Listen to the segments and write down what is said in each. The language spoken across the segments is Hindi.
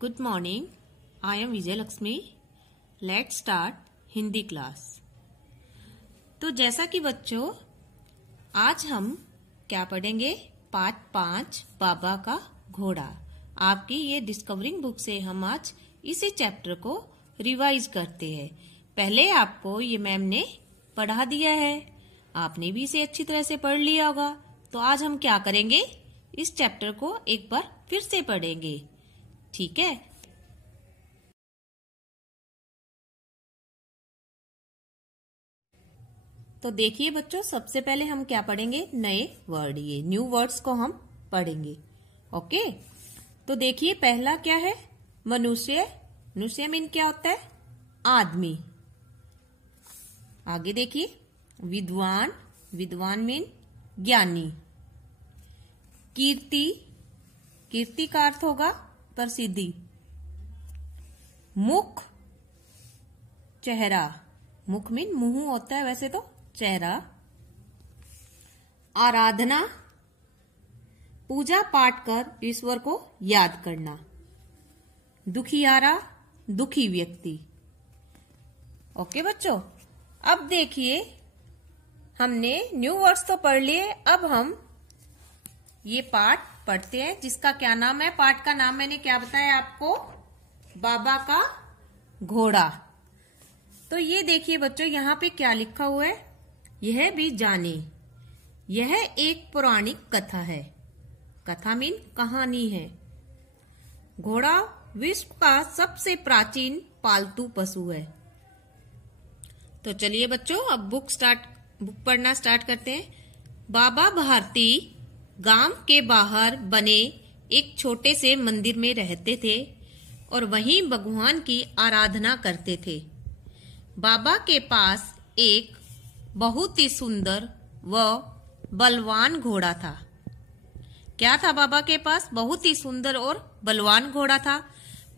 Good morning. I am Vijay Lakshmi. Let's start Hindi class. तो जैसा कि बच्चों आज हम क्या पढ़ेंगे, पाठ 5 बाबा का घोड़ा। आपकी ये डिस्कवरिंग बुक से हम आज इसी चैप्टर को रिवाइज करते हैं। पहले आपको ये मैम ने पढ़ा दिया है, आपने भी इसे अच्छी तरह से पढ़ लिया होगा। तो आज हम क्या करेंगे, इस चैप्टर को एक बार फिर से पढ़ेंगे, ठीक है। तो देखिए बच्चों, सबसे पहले हम क्या पढ़ेंगे, नए वर्ड, ये न्यू वर्ड्स को हम पढ़ेंगे। ओके, तो देखिए पहला क्या है, मनुष्य। मनुष्य मीन क्या होता है, आदमी। आगे देखिए विद्वान। विद्वान मीन ज्ञानी। कीर्ति। कीर्ति का अर्थ होगा प्रसिद्धि। मुख, चेहरा। मुख मीन मुंह होता है वैसे तो, चेहरा। आराधना, पूजा पाठ कर ईश्वर को याद करना। दुखियारा, दुखी व्यक्ति। ओके बच्चों, अब देखिए हमने न्यू वर्ड्स तो पढ़ लिए, अब हम ये पाठ पढ़ते हैं जिसका क्या नाम है। पाठ का नाम मैंने क्या बताया आपको, बाबा का घोड़ा। तो ये देखिए बच्चों, यहाँ पे क्या लिखा हुआ है, यह भी जाने यह एक पौराणिक कथा है। कथा मीन कहानी है। घोड़ा विश्व का सबसे प्राचीन पालतू पशु है। तो चलिए बच्चों, अब बुक पढ़ना स्टार्ट करते हैं। बाबा भारती गांव के बाहर बने एक छोटे से मंदिर में रहते थे और वहीं भगवान की आराधना करते थे। बाबा के पास एक बहुत ही सुंदर व बलवान घोड़ा था। क्या था बाबा के पास, बहुत ही सुंदर और बलवान घोड़ा था।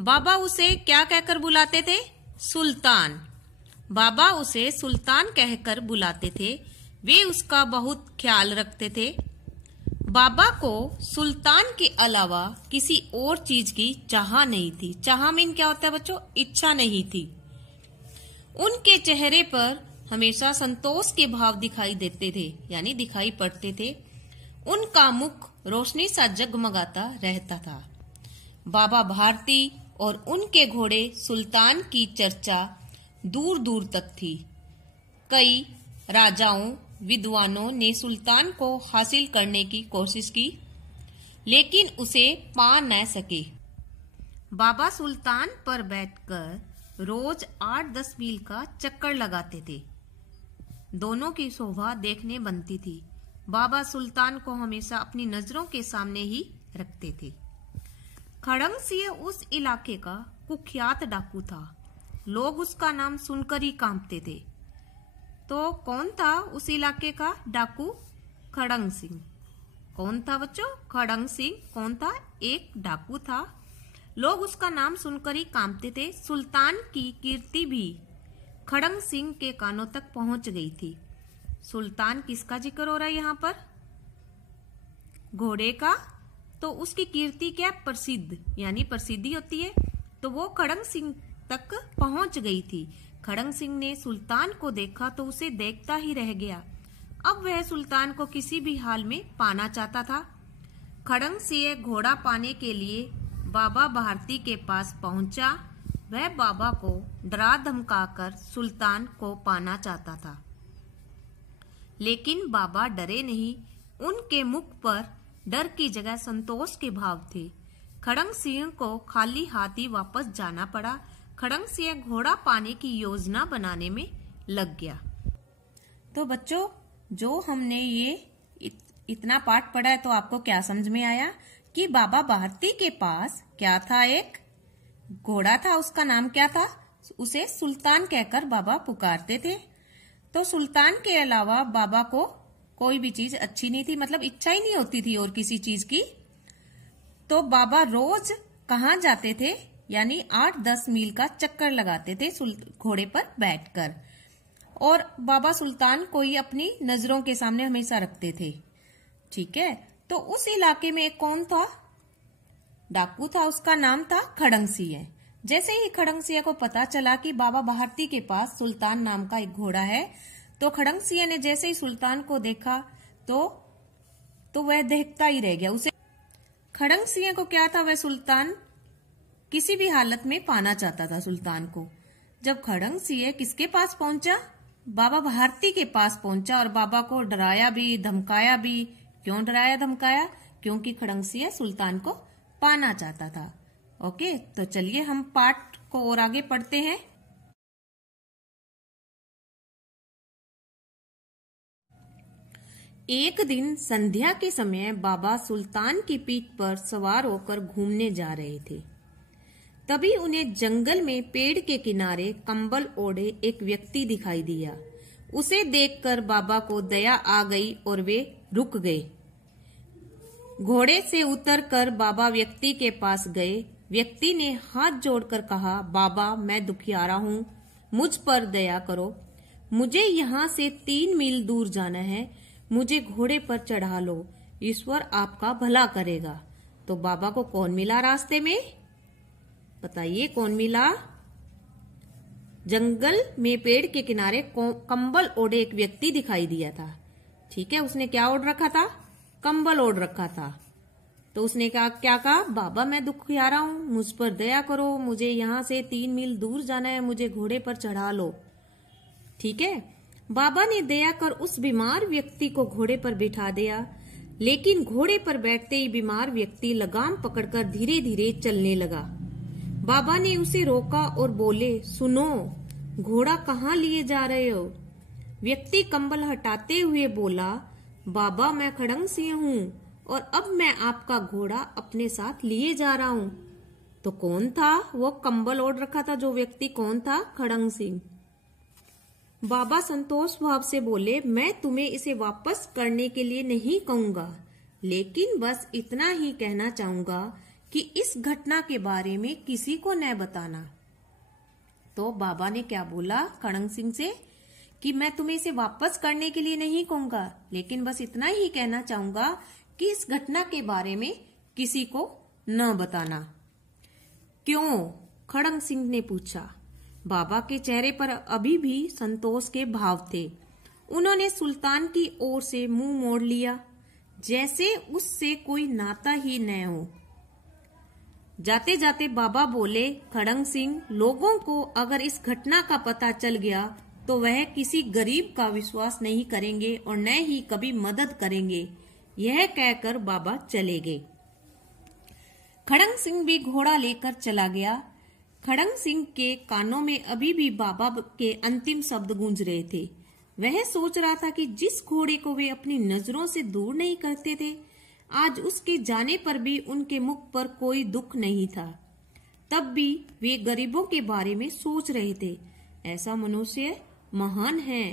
बाबा उसे क्या कहकर बुलाते थे, सुल्तान। बाबा उसे सुल्तान कहकर बुलाते थे। वे उसका बहुत ख्याल रखते थे। बाबा को सुल्तान के अलावा किसी और चीज की चाह नहीं थी। चाह मीन क्या होता है बच्चों, इच्छा नहीं थी। उनके चेहरे पर हमेशा संतोष के भाव दिखाई देते थे, यानी दिखाई पड़ते थे। उनका मुख रोशनी सा जगमगाता रहता था। बाबा भारती और उनके घोड़े सुल्तान की चर्चा दूर दूर तक थी। कई राजाओं, विद्वानों ने सुल्तान को हासिल करने की कोशिश की, लेकिन उसे पा न सके। बाबा सुल्तान पर बैठकर रोज 8-10 मील का चक्कर लगाते थे। दोनों की शोभा देखने बनती थी। बाबा सुल्तान को हमेशा अपनी नजरों के सामने ही रखते थे। खड़ंग सिंह उस इलाके का कुख्यात डाकू था। लोग उसका नाम सुनकर ही कांपते थे। तो कौन था उस इलाके का डाकू, खड़ंग सिंह। कौन था बच्चों, खड़ंग सिंह कौन था, एक डाकू था। लोग उसका नाम सुनकर ही कांपते थे। सुल्तान की कीर्ति भी खड़ंग सिंह के कानों तक पहुंच गई थी। सुल्तान किसका जिक्र हो रहा है यहाँ पर, घोड़े का। तो उसकी कीर्ति क्या, प्रसिद्ध, यानी प्रसिद्धि होती है। तो वो खड़ंग सिंह तक पहुंच गई थी। खड़ंग सिंह ने सुल्तान को देखा तो उसे देखता ही रह गया। अब वह सुल्तान को किसी भी हाल में पाना चाहता था। खड़ंग सिंह घोड़ा पाने के लिए बाबा भारती के पास पहुंचा। वह बाबा को डरा धमकाकर सुल्तान को पाना चाहता था, लेकिन बाबा डरे नहीं। उनके मुख पर डर की जगह संतोष के भाव थे। खड़ंग सिंह को खाली हाथ ही वापस जाना पड़ा। खड़ंग सिंह घोड़ा पाने की योजना बनाने में लग गया। तो बच्चों, जो हमने ये इतना पाठ पढ़ा है, तो आपको क्या समझ में आया कि बाबा भारती के पास क्या था, एक घोड़ा था। उसका नाम क्या था, उसे सुल्तान कहकर बाबा पुकारते थे। तो सुल्तान के अलावा बाबा को कोई भी चीज अच्छी नहीं थी, मतलब इच्छा ही नहीं होती थी और किसी चीज की। तो बाबा रोज कहाँ जाते थे, यानी 8-10 मील का चक्कर लगाते थे घोड़े पर बैठकर, और बाबा सुल्तान को ही अपनी नजरों के सामने हमेशा रखते थे। ठीक है, तो उस इलाके में कौन था, डाकू था, उसका नाम था खड़ंग सिंह। जैसे ही खड़ंग सिंह को पता चला कि बाबा भारती के पास सुल्तान नाम का एक घोड़ा है, तो खड़ंग सिंह ने जैसे ही सुल्तान को देखा तो वह देखता ही रह गया। उसे खड़ंग सिंह को क्या था, वह सुल्तान किसी भी हालत में पाना चाहता था सुल्तान को। जब खड़ंग सिंह किसके पास पहुंचा, बाबा भारती के पास पहुंचा और बाबा को डराया भी धमकाया भी। क्यों डराया धमकाया? क्योंकि खड़ंग सिंह सुल्तान को पाना चाहता था। ओके, तो चलिए हम पाठ को और आगे पढ़ते हैं। एक दिन संध्या के समय बाबा सुल्तान की पीठ पर सवार होकर घूमने जा रहे थे। तभी उन्हें जंगल में पेड़ के किनारे कंबल ओढ़े एक व्यक्ति दिखाई दिया। उसे देखकर बाबा को दया आ गई और वे रुक गए। घोड़े से उतरकर बाबा व्यक्ति के पास गए। व्यक्ति ने हाथ जोड़कर कहा, बाबा मैं दुखियारा हूँ, मुझ पर दया करो। मुझे यहाँ से 3 मील दूर जाना है, मुझे घोड़े पर चढ़ा लो, ईश्वर आपका भला करेगा। तो बाबा को कौन मिला रास्ते में? बताइए कौन मिला? जंगल में पेड़ के किनारे कंबल ओढ़े एक व्यक्ति दिखाई दिया था। ठीक है, उसने क्या ओढ़ रखा था? कंबल ओढ़ रखा था। तो उसने क्या कहा, बाबा मैं दुखियारा हूँ, मुझ पर दया करो, मुझे यहाँ से 3 मील दूर जाना है, मुझे घोड़े पर चढ़ा लो। ठीक है, बाबा ने दया कर उस बीमार व्यक्ति को घोड़े पर बिठा दिया। लेकिन घोड़े पर बैठते ही बीमार व्यक्ति लगाम पकड़कर धीरे धीरे चलने लगा। बाबा ने उसे रोका और बोले, सुनो, घोड़ा कहाँ लिए जा रहे हो? व्यक्ति कंबल हटाते हुए बोला, बाबा मैं खड़ंग सिंह हूँ और अब मैं आपका घोड़ा अपने साथ लिए जा रहा हूँ। तो कौन था वो कंबल ओढ़ रखा था जो व्यक्ति? कौन था? खड़ंग सिंह। बाबा संतोष भाव से बोले, मैं तुम्हें इसे वापस करने के लिए नहीं कहूंगा, लेकिन बस इतना ही कहना चाहूंगा कि इस घटना के बारे में किसी को न बताना। तो बाबा ने क्या बोला खड़ंग सिंह से कि मैं तुम्हें इसे वापस करने के लिए नहीं कहूंगा, लेकिन बस इतना ही कहना चाहूंगा कि इस घटना के बारे में किसी को न बताना। क्यों? खड़ंग सिंह ने पूछा। बाबा के चेहरे पर अभी भी संतोष के भाव थे। उन्होंने सुल्तान की ओर से मुंह मोड़ लिया, जैसे उससे कोई नाता ही न हो। जाते जाते बाबा बोले, खड़ंग सिंह, लोगों को अगर इस घटना का पता चल गया तो वह किसी गरीब का विश्वास नहीं करेंगे और न ही कभी मदद करेंगे। यह कहकर बाबा चले गए। खड़ंग सिंह भी घोड़ा लेकर चला गया। खड़ंग सिंह के कानों में अभी भी बाबा के अंतिम शब्द गूंज रहे थे। वह सोच रहा था कि जिस घोड़े को वे अपनी नजरों से दूर नहीं करते थे, आज उसके जाने पर भी उनके मुख पर कोई दुख नहीं था। तब भी वे गरीबों के बारे में सोच रहे थे। ऐसा मनुष्य महान है।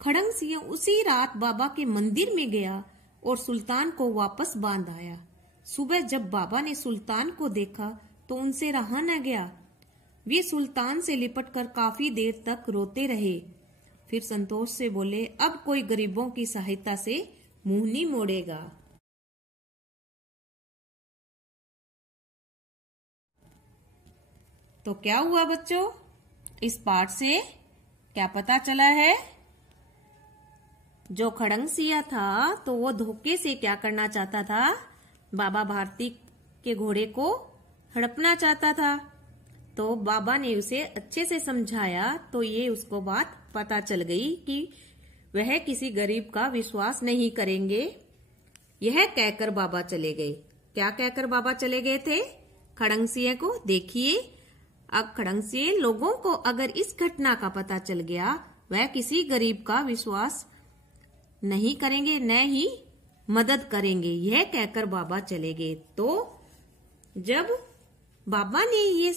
खड़ंग सिंह उसी रात बाबा के मंदिर में गया और सुल्तान को वापस बांध आया। सुबह जब बाबा ने सुल्तान को देखा तो उनसे रहा न गया। वे सुल्तान से लिपटकर काफी देर तक रोते रहे। फिर संतोष से बोले, अब कोई गरीबों की सहायता से मुंह नहीं मोड़ेगा। तो क्या हुआ बच्चों? इस पाठ से क्या पता चला है? जो खड़ंग सिंह था तो वो धोखे से क्या करना चाहता था? बाबा भारती के घोड़े को हड़पना चाहता था। तो बाबा ने उसे अच्छे से समझाया तो ये उसको बात पता चल गई कि वह किसी गरीब का विश्वास नहीं करेंगे। यह कहकर बाबा चले गए। क्या कहकर बाबा चले गए थे? खड़ंग सिंह को देखिए, अब खड़ंग सिंह लोगों को अगर इस घटना का पता चल गया, वह किसी गरीब का विश्वास नहीं करेंगे, न ही मदद करेंगे। यह कहकर बाबा चले गए। तो जब बाबा ने ये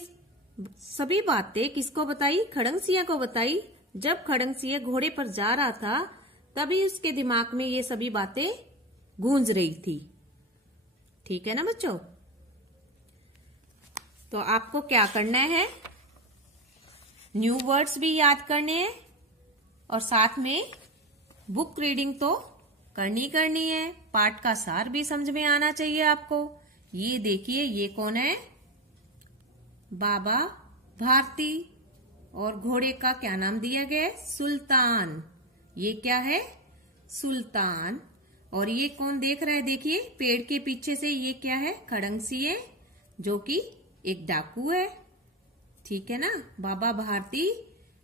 सभी बातें किसको बताई? खड़ंग सिंह को बताई। जब खड़ंग सिंह घोड़े पर जा रहा था तभी उसके दिमाग में ये सभी बातें गूंज रही थी। ठीक है ना बच्चों? तो आपको क्या करना है? न्यू वर्ड्स भी याद करने हैं और साथ में बुक रीडिंग तो करनी है। पाठ का सार भी समझ में आना चाहिए आपको ये देखिए ये कौन है, बाबा भारती। और घोड़े का क्या नाम दिया गया है, सुल्तान। ये क्या है, सुल्तान। और ये कौन देख रहा है, देखिए पेड़ के पीछे से, ये क्या है, खड़ंगसिए, जो कि एक डाकू है। ठीक है ना। बाबा भारती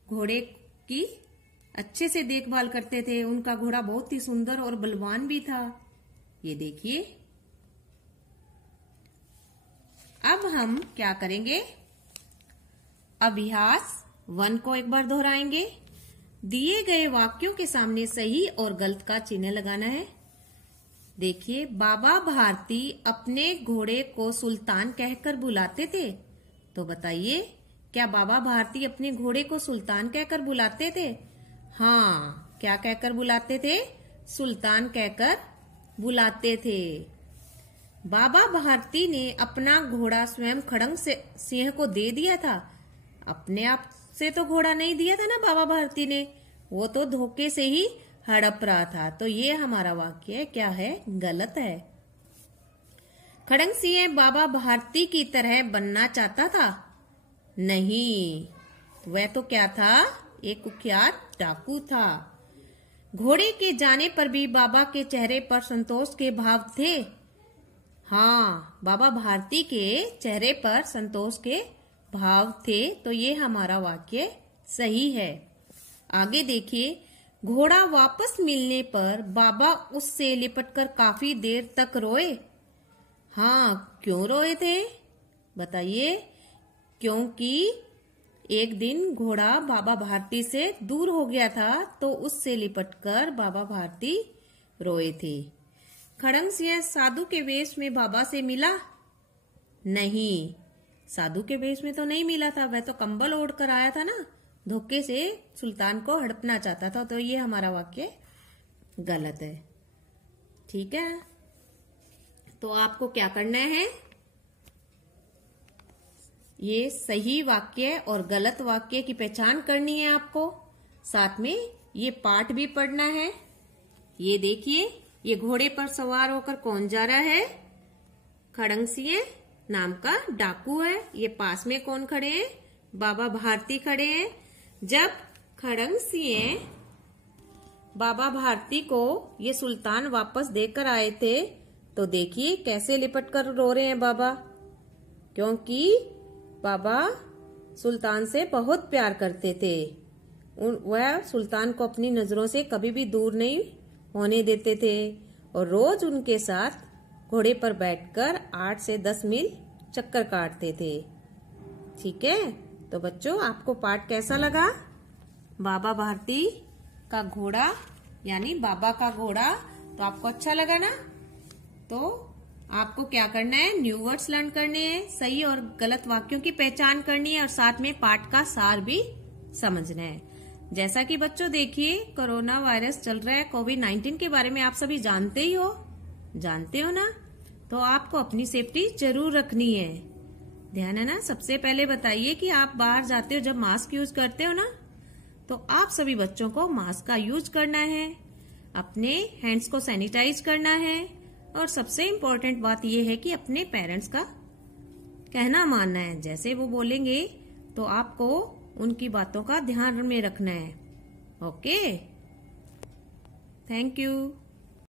घोड़े की अच्छे से देखभाल करते थे। उनका घोड़ा बहुत ही सुंदर और बलवान भी था। ये देखिए। अब हम क्या करेंगे, अभ्यास 1 को एक बार दोहराएंगे। दिए गए वाक्यों के सामने सही और गलत का चिन्ह लगाना है। देखिए, बाबा भारती अपने घोड़े को सुल्तान कहकर बुलाते थे। तो बताइए, क्या बाबा भारती अपने घोड़े को सुल्तान कहकर बुलाते थे? हाँ, क्या कहकर बुलाते थे, सुल्तान कहकर बुलाते थे। बाबा भारती ने अपना घोड़ा स्वयं खड़ंग सिंह को दे दिया था। अपने आप से तो घोड़ा नहीं दिया था ना बाबा भारती ने, वो तो धोखे से ही हड़प रहा था। तो ये हमारा वाक्य क्या है, गलत है। खड़ंग सिंह बाबा भारती की तरह बनना चाहता था? नहीं, वह तो क्या था, एक कुख्यात डाकू था। घोड़े के जाने पर भी बाबा के चेहरे पर संतोष के भाव थे। हाँ, बाबा भारती के चेहरे पर संतोष के भाव थे। तो ये हमारा वाक्य सही है। आगे देखिए, घोड़ा वापस मिलने पर बाबा उससे लिपटकर काफी देर तक रोए। हाँ, क्यों रोए थे बताइए? क्योंकि एक दिन घोड़ा बाबा भारती से दूर हो गया था, तो उससे लिपटकर बाबा भारती रोए थे। खड़ंग सिंह साधु के वेश में बाबा से मिला? नहीं, साधु के वेश में तो नहीं मिला था, वह तो कंबल ओढ़ कर आया था ना, धोखे से सुल्तान को हड़पना चाहता था। तो ये हमारा वाक्य गलत है। ठीक है, तो आपको क्या करना है, ये सही वाक्य और गलत वाक्य की पहचान करनी है आपको। साथ में ये पाठ भी पढ़ना है। ये देखिए, ये घोड़े पर सवार होकर कौन जा रहा है, खड़ंग सिंह नाम का डाकू है। ये पास में कौन खड़े हैं, बाबा भारती खड़े हैं। जब खड़ंग सिंह बाबा भारती को ये सुल्तान वापस देकर आए थे, तो देखिए कैसे लिपट कर रो रहे हैं बाबा, क्योंकि बाबा सुल्तान से बहुत प्यार करते थे। वह सुल्तान को अपनी नजरों से कभी भी दूर नहीं होने देते थे और रोज उनके साथ घोड़े पर बैठकर 8 से 10 मील चक्कर काटते थे। ठीक है, तो बच्चों आपको पाठ कैसा लगा? बाबा भारती का घोड़ा यानी बाबा का घोड़ा, तो आपको अच्छा लगा ना? तो आपको क्या करना है, न्यू वर्ड्स लर्न करने हैं, सही और गलत वाक्यों की पहचान करनी है और साथ में पाठ का सार भी समझना है। जैसा कि बच्चों देखिए, कोरोना वायरस चल रहा है, कोविड-19 के बारे में आप सभी जानते हो ना? तो आपको अपनी सेफ्टी जरूर रखनी है। ध्यान है ना? सबसे पहले बताइए कि आप बाहर जाते हो जब मास्क यूज करते हो ना, तो आप सभी बच्चों को मास्क का यूज करना है, अपने हैंड्स को सैनिटाइज करना है और सबसे इम्पोर्टेंट बात यह है कि अपने पेरेंट्स का कहना मानना है। जैसे वो बोलेंगे तो आपको उनकी बातों का ध्यान में रखना है। Okay, thank you.